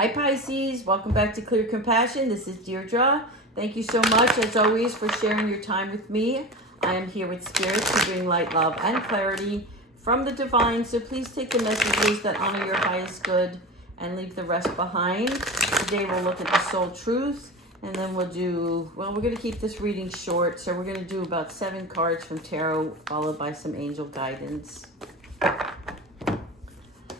Hi Pisces, welcome back to Clear Compassion. This is Deirdre. Thank you so much as always for sharing your time with me. I am here with Spirit to bring light, love, and clarity from the divine. So please take the messages that honor your highest good and leave the rest behind. Today we'll look at the soul truth, and then we're going to keep this reading short. So we're going to do about 7 cards from tarot, followed by some angel guidance.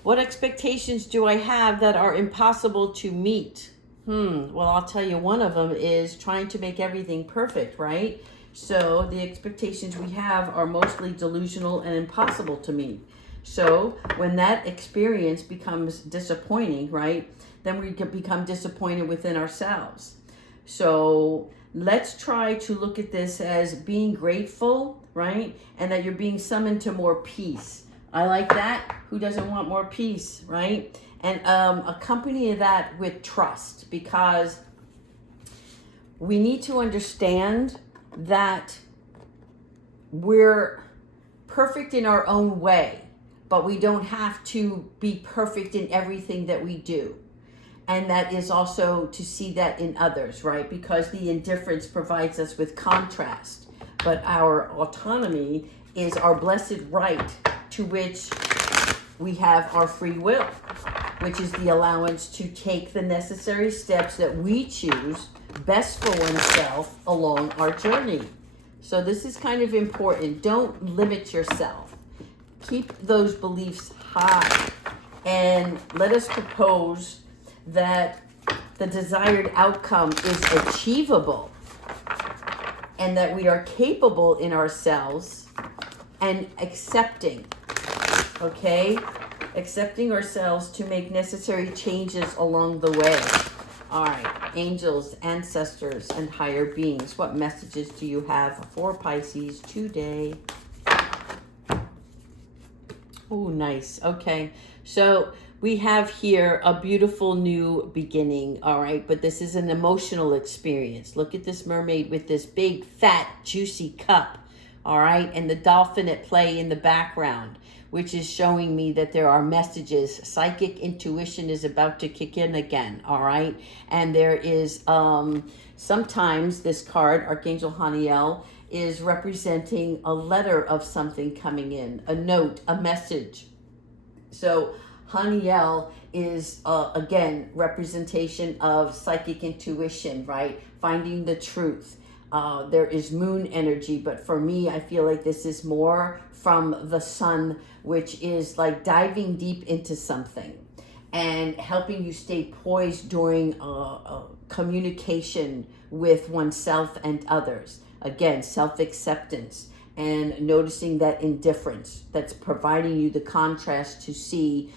What expectations do I have that are impossible to meet? Well, I'll tell you, one of them is trying to make everything perfect, right? So the expectations we have are mostly delusional and impossible to meet. So when that experience becomes disappointing, right, then we can become disappointed within ourselves. So let's try to look at this as being grateful, right? And that you're being summoned to more peace. I like that. Who doesn't want more peace, right? And accompany that with trust, because we need to understand that we're perfect in our own way, but we don't have to be perfect in everything that we do. And that is also to see that in others, right? Because the indifference provides us with contrast, but our autonomy is our blessed right, to which we have our free will, which is the allowance to take the necessary steps that we choose best for oneself along our journey. So this is kind of important. Don't limit yourself. Keep those beliefs high, and let us propose that the desired outcome is achievable and that we are capable in ourselves and accepting. Okay, accepting ourselves to make necessary changes along the way. All right, angels, ancestors, and higher beings, what messages do you have for Pisces today? Oh, nice. Okay, so we have here a beautiful new beginning, all right, but this is an emotional experience. Look at this mermaid with this big, fat, juicy cup, all right, and the dolphin at play in the background, which is showing me that there are messages. Psychic intuition is about to kick in again, all right? And there is, sometimes this card, Archangel Michael, is representing a letter of something coming in, a note, a message. So Haniel is, again, representation of psychic intuition, right? Finding the truth. There is moon energy, but for me, I feel like this is more from the sun, which is like diving deep into something and helping you stay poised during communication with oneself and others. Again, self-acceptance and noticing that indifference that's providing you the contrast to see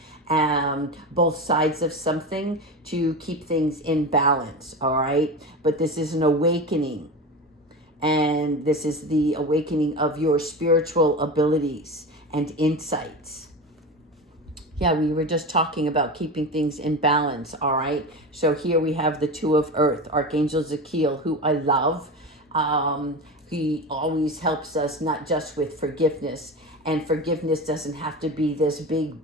both sides of something to keep things in balance, all right? But this is an awakening. And this is the awakening of your spiritual abilities and insights. Yeah, we were just talking about keeping things in balance, all right? So here we have the Two of Earth, Archangel Michael, who I love. He always helps us not just with forgiveness. And forgiveness doesn't have to be this big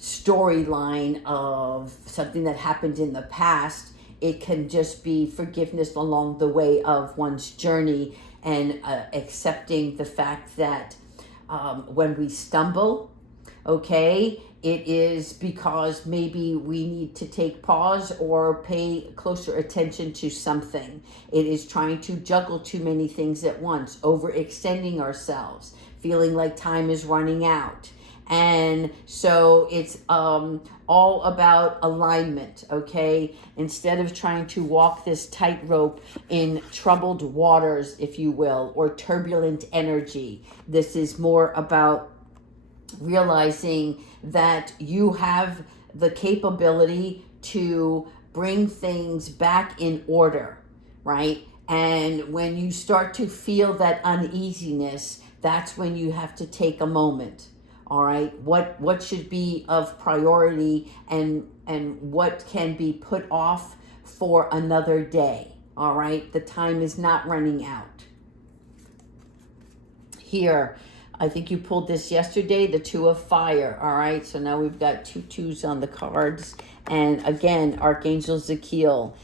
storyline of something that happened in the past. It can just be forgiveness along the way of one's journey, and accepting the fact that when we stumble, okay, it is because maybe we need to take pause or pay closer attention to something. It is trying to juggle too many things at once, overextending ourselves, feeling like time is running out. And so it's all about alignment, okay? Instead of trying to walk this tightrope in troubled waters, if you will, or turbulent energy, this is more about realizing that you have the capability to bring things back in order, right? And when you start to feel that uneasiness, that's when you have to take a moment. All right, what should be of priority and what can be put off for another day. All right, the time is not running out. Here, I think you pulled this yesterday, the Two of Fire. All right, so now we've got two twos on the cards. And again, Archangel Michael.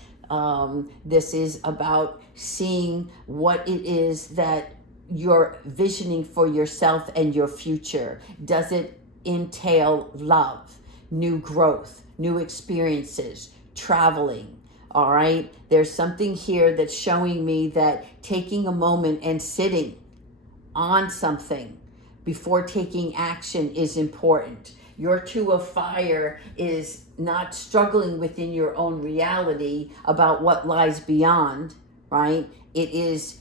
This is about seeing what it is that you're visioning for yourself and your future. Does it entail love, new growth, new experiences, traveling? All right, there's something here that's showing me that taking a moment and sitting on something before taking action is important. Your Two of Fire is not struggling within your own reality about what lies beyond, right? It is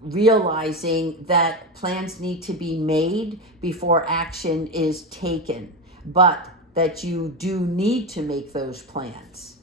realizing that plans need to be made before action is taken, but that you do need to make those plans.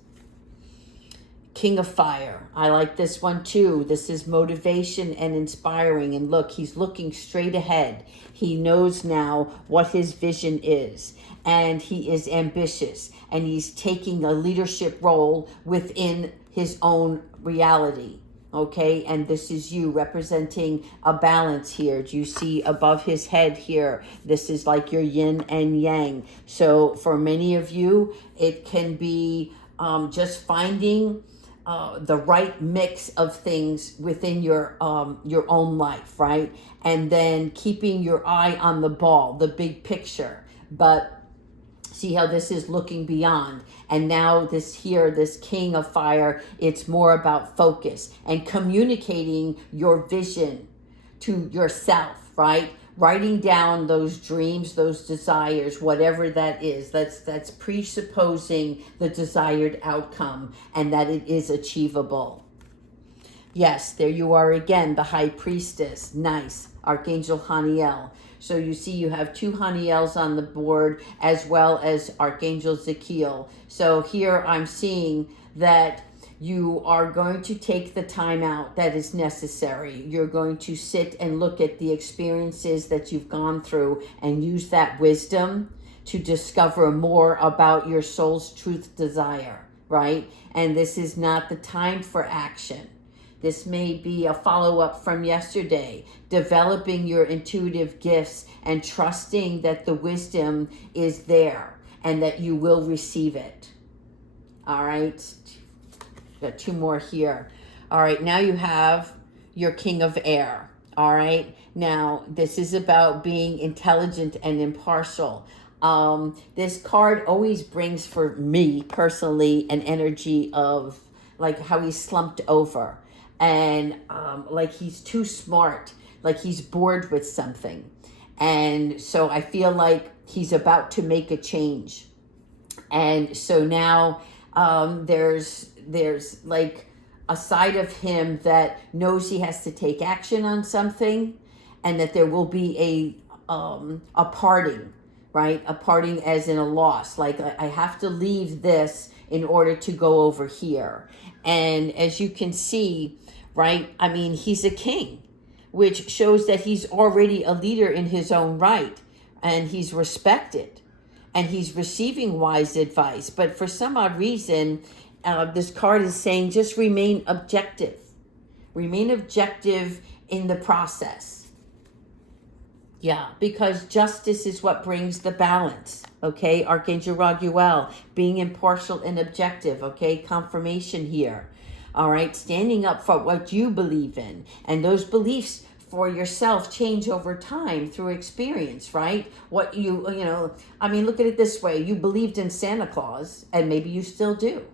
King of Fire. I like this one too. This is motivation and inspiring. And look, he's looking straight ahead. He knows now what his vision is. And he is ambitious. And he's taking a leadership role within his own reality. Okay, and this is you representing a balance here. Do you see above his head here? This is like your yin and yang. So for many of you, it can be just finding the right mix of things within your own life, right? And then keeping your eye on the ball, the big picture. But see how this is looking beyond. And now this King of Fire, it's more about focus and communicating your vision to yourself, right? Writing down those dreams, those desires, whatever that is. That's presupposing the desired outcome and that it is achievable. Yes, there you are again, the High Priestess. Nice. Archangel Haniel. So you see you have two Haniels on the board as well as Archangel Michael. So here I'm seeing that you are going to take the time out that is necessary. You're going to sit and look at the experiences that you've gone through and use that wisdom to discover more about your soul's truth desire, right? And this is not the time for action. This may be a follow-up from yesterday, developing your intuitive gifts and trusting that the wisdom is there and that you will receive it. All right. Got two more here. All right, now you have your King of Air. All right, now this is about being intelligent and impartial. This card always brings for me personally an energy of like how he's slumped over and like he's too smart, like he's bored with something. And so I feel like he's about to make a change. And so now there's like a side of him that knows he has to take action on something and that there will be a parting, right? A parting as in a loss. Like I have to leave this in order to go over here. And as you can see, right, I mean, he's a king, which shows that he's already a leader in his own right and he's respected and he's receiving wise advice. But for some odd reason, this card is saying just remain objective. Remain objective in the process. Yeah, because justice is what brings the balance. Okay, Archangel Raguel, being impartial and objective. Okay, confirmation here. All right, standing up for what you believe in. And those beliefs for yourself change over time through experience, right? What you know, I mean, look at it this way. You believed in Santa Claus, and maybe you still do.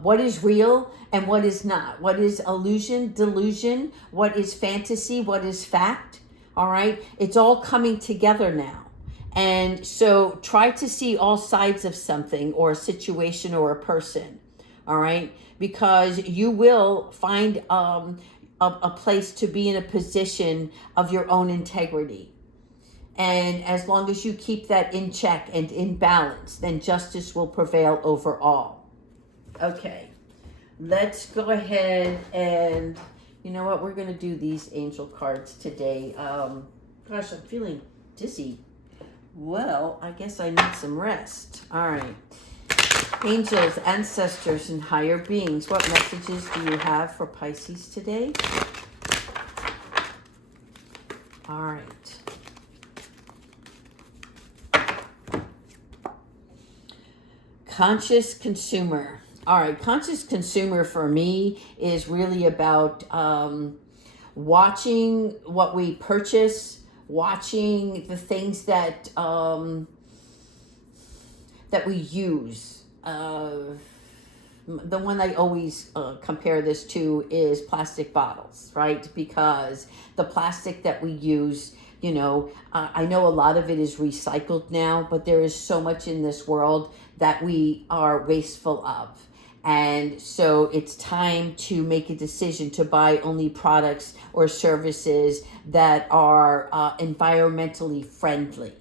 What is real and what is not? What is illusion, delusion? What is fantasy? What is fact? All right, it's all coming together now. And so try to see all sides of something or a situation or a person. All right, because you will find a place to be in a position of your own integrity. And as long as you keep that in check and in balance, then justice will prevail over all. Okay, let's go ahead and, you know what, we're going to do these angel cards today. Gosh, I'm feeling dizzy. Well, I guess I need some rest. All right. Angels, ancestors, and higher beings, what messages do you have for Pisces today? All right. Conscious consumer. All right, conscious consumer for me is really about watching what we purchase, watching the things that we use. The one I always compare this to is plastic bottles, right? Because the plastic that we use, I know a lot of it is recycled now, but there is so much in this world that we are wasteful of. And so it's time to make a decision to buy only products or services that are environmentally friendly.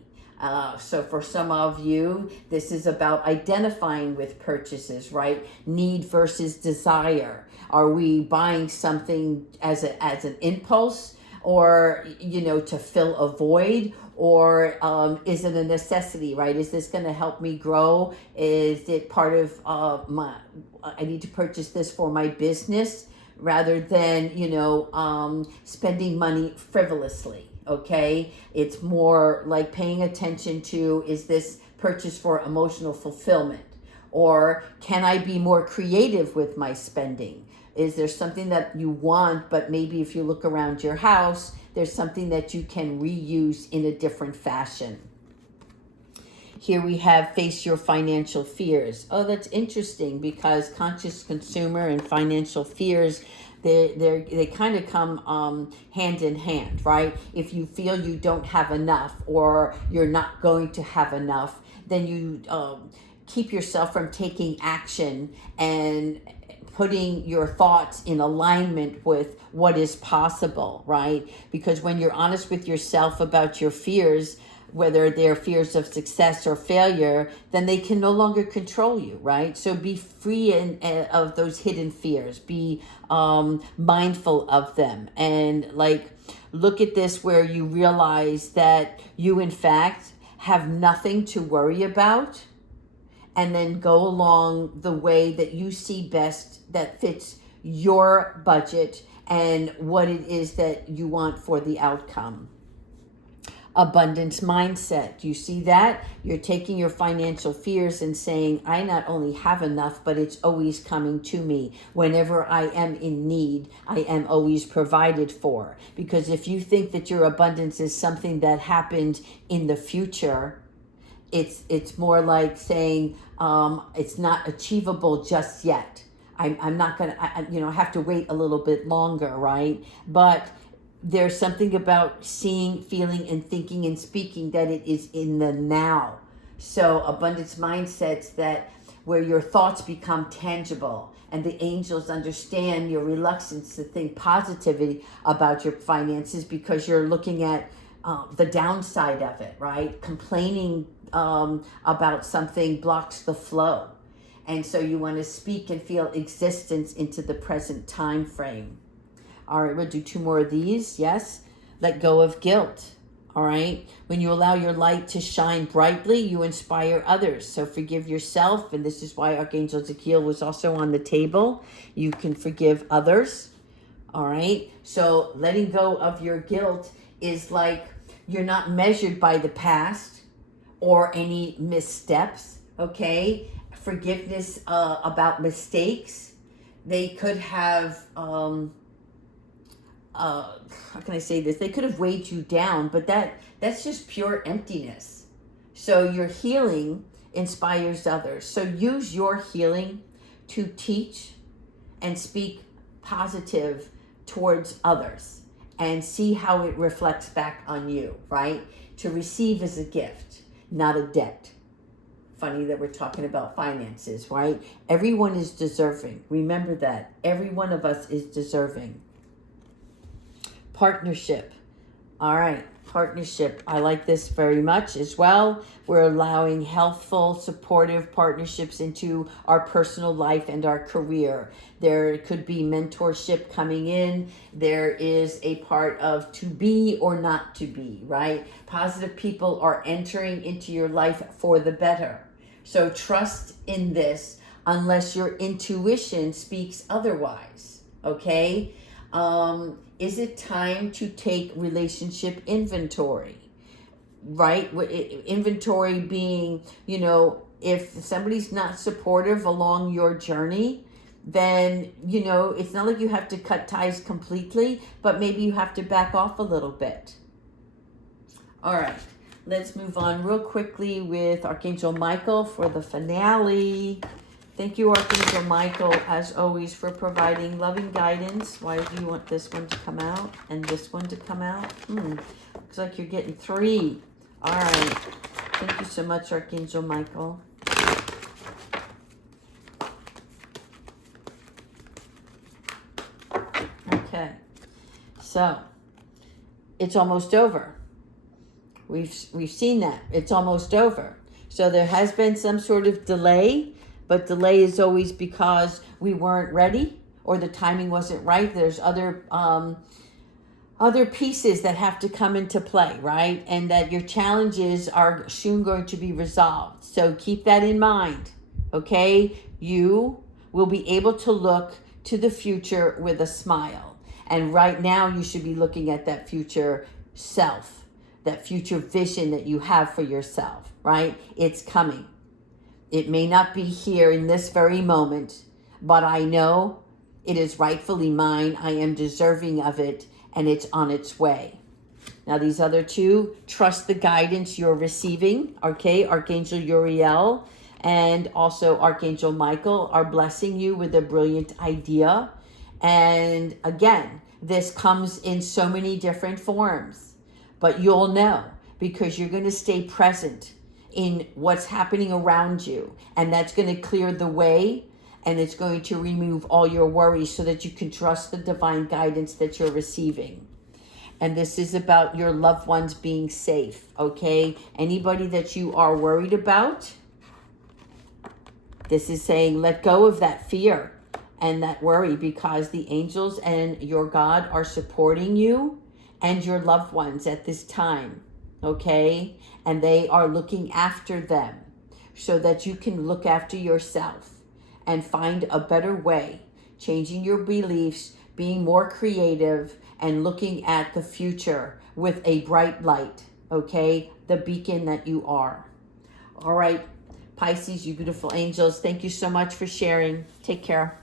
So for some of you, this is about identifying with purchases, right? Need versus desire. Are we buying something as an impulse, or to fill a void, or is it a necessity, right? Is this going to help me grow? Is it part of I need to purchase this for my business rather than spending money frivolously? Okay, it's more like paying attention to, is this purchase for emotional fulfillment, or can I be more creative with my spending? Is there something that you want, but maybe if you look around your house, there's something that you can reuse in a different fashion? Here we have face your financial fears. Oh, that's interesting, because conscious consumer and financial fears, they kind of come hand in hand, right? If you feel you don't have enough, or you're not going to have enough, then you keep yourself from taking action and putting your thoughts in alignment with what is possible, right? Because when you're honest with yourself about your fears, whether they're fears of success or failure, then they can no longer control you, right? So be free of those hidden fears. Be mindful of them. And look at this where you realize that you, in fact, have nothing to worry about. And then go along the way that you see best, that fits your budget and what it is that you want for the outcome. Abundance mindset. You see that? You're taking your financial fears and saying, I not only have enough, but it's always coming to me. Whenever I am in need, I am always provided for. Because if you think that your abundance is something that happened in the future, it's more like saying it's not achievable just yet. I'm not gonna, I have to wait a little bit longer, right? But there's something about seeing, feeling, and thinking and speaking that it is in the now. So abundance mindsets that where your thoughts become tangible, and the angels understand your reluctance to think positively about your finances because you're looking at the downside of it, right? Complaining about something blocks the flow. And so you want to speak and feel existence into the present time frame. All right, we'll do 2 more of these. Yes. Let go of guilt. All right. When you allow your light to shine brightly, you inspire others. So forgive yourself. And this is why Archangel Michael was also on the table. You can forgive others. All right. So letting go of your guilt is like you're not measured by the past or any missteps. Okay. Forgiveness about mistakes. They could have, how can I say this? They could have weighed you down, but that's just pure emptiness. So your healing inspires others. So use your healing to teach and speak positive towards others and see how it reflects back on you, right? To receive is a gift, not a debt. Funny that we're talking about finances, right? Everyone is deserving. Remember that. Every one of us is deserving. Partnership. All right. Partnership. I like this very much as well. We're allowing healthful, supportive partnerships into our personal life and our career. There could be mentorship coming in. There is a part of to be or not to be, right? Positive people are entering into your life for the better. So trust in this unless your intuition speaks otherwise, okay? Is it time to take relationship inventory, right? Inventory being, if somebody's not supportive along your journey, then, you know, it's not like you have to cut ties completely, but maybe you have to back off a little bit. All right, let's move on real quickly with Archangel Michael for the finale. Thank you, Archangel Michael, as always, for providing loving guidance. Why do you want this one to come out and this one to come out? Looks like you're getting 3. All right. Thank you so much, Archangel Michael. Okay. So, it's almost over. We've seen that. It's almost over. So there has been some sort of delay, but delay is always because we weren't ready or the timing wasn't right. There's other pieces that have to come into play, right? And that your challenges are soon going to be resolved. So keep that in mind, okay? You will be able to look to the future with a smile. And right now you should be looking at that future self, that future vision that you have for yourself, right? It's coming. It may not be here in this very moment, but I know it is rightfully mine. I am deserving of it, and it's on its way. Now, these other 2, trust the guidance you're receiving, okay? Archangel Uriel and also Archangel Michael are blessing you with a brilliant idea. And again, this comes in so many different forms, but you'll know because you're going to stay present in what's happening around you, and that's going to clear the way, and it's going to remove all your worries so that you can trust the divine guidance that you're receiving. And this is about your loved ones being safe, okay? Anybody that you are worried about, this is saying let go of that fear and that worry, because the angels and your God are supporting you and your loved ones at this time, okay? And they are looking after them so that you can look after yourself and find a better way, changing your beliefs, being more creative, and looking at the future with a bright light, okay? The beacon that you are. All right, Pisces, you beautiful angels, thank you so much for sharing. Take care.